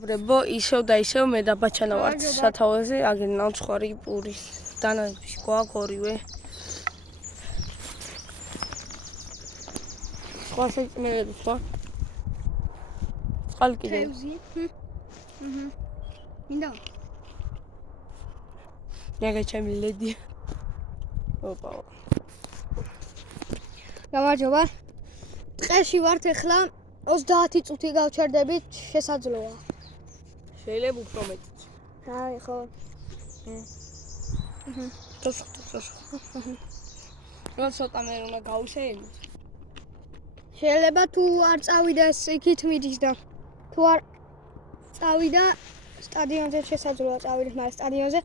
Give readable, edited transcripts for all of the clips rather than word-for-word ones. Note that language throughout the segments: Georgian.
ბრებო ისევ და ისევ მე და ბაჩანა ვართ სათავეზე, აგერ ნამცხვარი პური. დანარჩი გვაქვს ორივე. სხვა შეჭმელები სხვა? წყალი კიდევ. თევზი. მინდა. ნეგა ჩემი ლედი. ოპა. გამარჯობა. ტყეში ვართ ახლა 30 წუთი გავჩერდებით, შესაძლოა. შეიძლება უფრო მეტიც. აი ხო. თოს. რა ცოტა მე უნდა გავუშეინოთ. შეიძლება თუ არ წავიდეს იქით მიდის და თუ არ წავიდა სტადიონზე შესაძლოა წავიდეს, მაგრამ სტადიონზე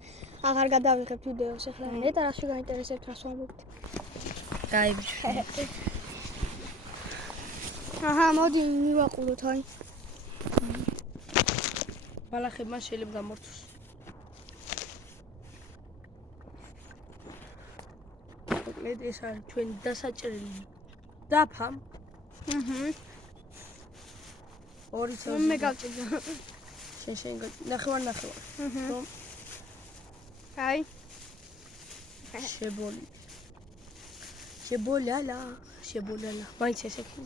აღარ გადავიღებ ვიდეოს ახლა. ნეტა რაში გაინტერესებთ რას ვამბობთ? გაიბიჭვი. აჰა, მოდი მივაყუროთ აი. ბალახებმა შეიძლება დამორთოს. მოკლედ ეს არის ჩვენი დასაჭრელი დაფა. ორი თევზი. მე გავჭირდა. შენ ნახევარ. აი. შებოლალა. მაინც ესე კი.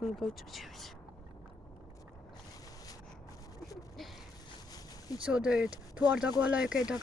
ნუ გავჭირჩევს. იცოდეთ, თუ არ დაგვალაიქეთ და